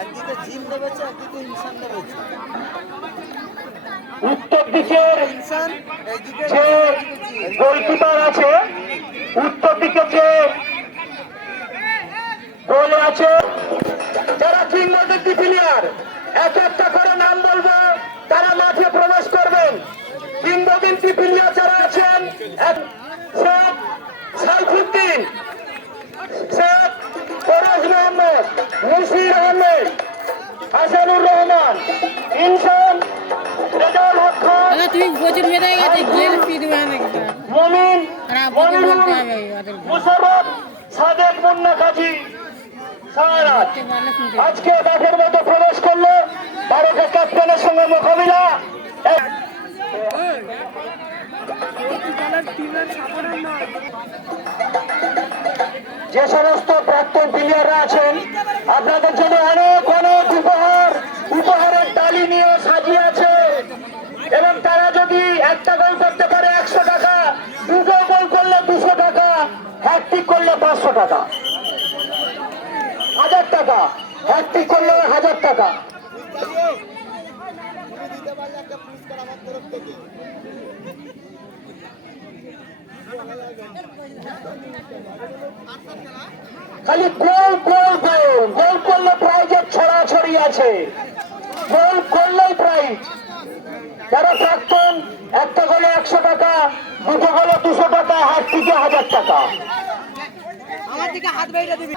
একদিকে জিন দেবেছে, একদিকে ইনসান দেবেছে। উত্তর দিকের ইনসান এইদিকে যে গোলকিপার আছে, উত্তর দিকে যে গোল আছে, যারা কিংবদন্তি প্লেয়ার এক একটা করে নাম বলবো, তারা মাঠে প্রবেশ করবেন। কিংবদন্তি প্লেয়ার যারা আছেন, শেখ সাইফুদ্দিন, শেখ ফরাজ মোহাম্মদ, মুশির আহমেদ, হাসানুর রহমান, ইনসান, রেজাউল হক খান, মমিন, মুশাররফ, সাদেক, মুন্না কাজী, সারাত আজকে মাঠের মধ্যে প্রবেশ করলো। ভারতের ক্যাপ্টেনের সঙ্গে মোকাবিলা। যে সমস্ত প্রাক্তন প্লেয়াররা আছেন, আপনাদের জন্য অনেক অনেক উপহারের টালি নিয়ে সাজিয়ে আছে, এবং তারা যদি একটা গোল করতে পারে 100 টাকা, দুটো গোল করলে 200 টাকা, হ্যাটট্রিক করলে 500 টাকা, 1000 টাকা, হ্যাটট্রিক করলে 1000 টাকা। খালি গোল গোল গোল গোল করলে প্রাইজের ছড়াছড়ি আছে, গোল করলেই প্রাইজ। যারা প্রাক্তন, একটা গোলে 100 টাকা, দুটো গোলে 200 টাকা, হ্যাটট্রিকে 1000 টাকা। আমার দিকে হাত বাইরে দিবি।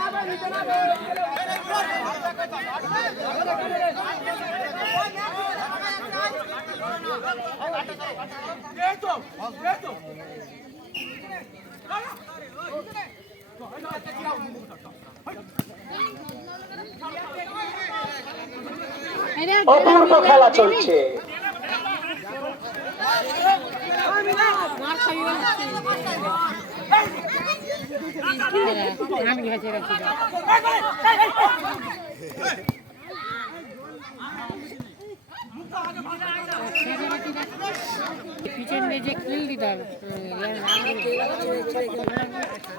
অপূর্ব খেলা চলছে। পিছন দিয়ে কিল দিতাম,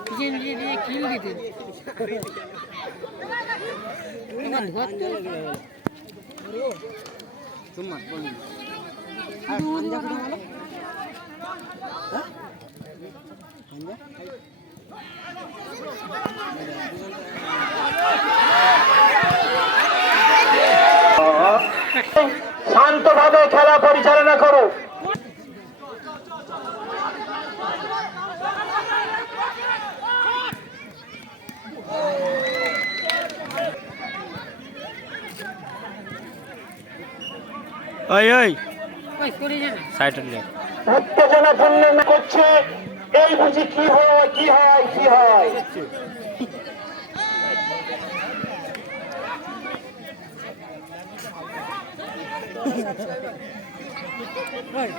পিছন দিয়ে কিল দিতেন ধরতে শান্তভাবে খেলা পরিচালনা করো। উত্তেজনাপূর্ণ করছে, এই বুঝি কি হয় কি হয় কি হয়। লাইভ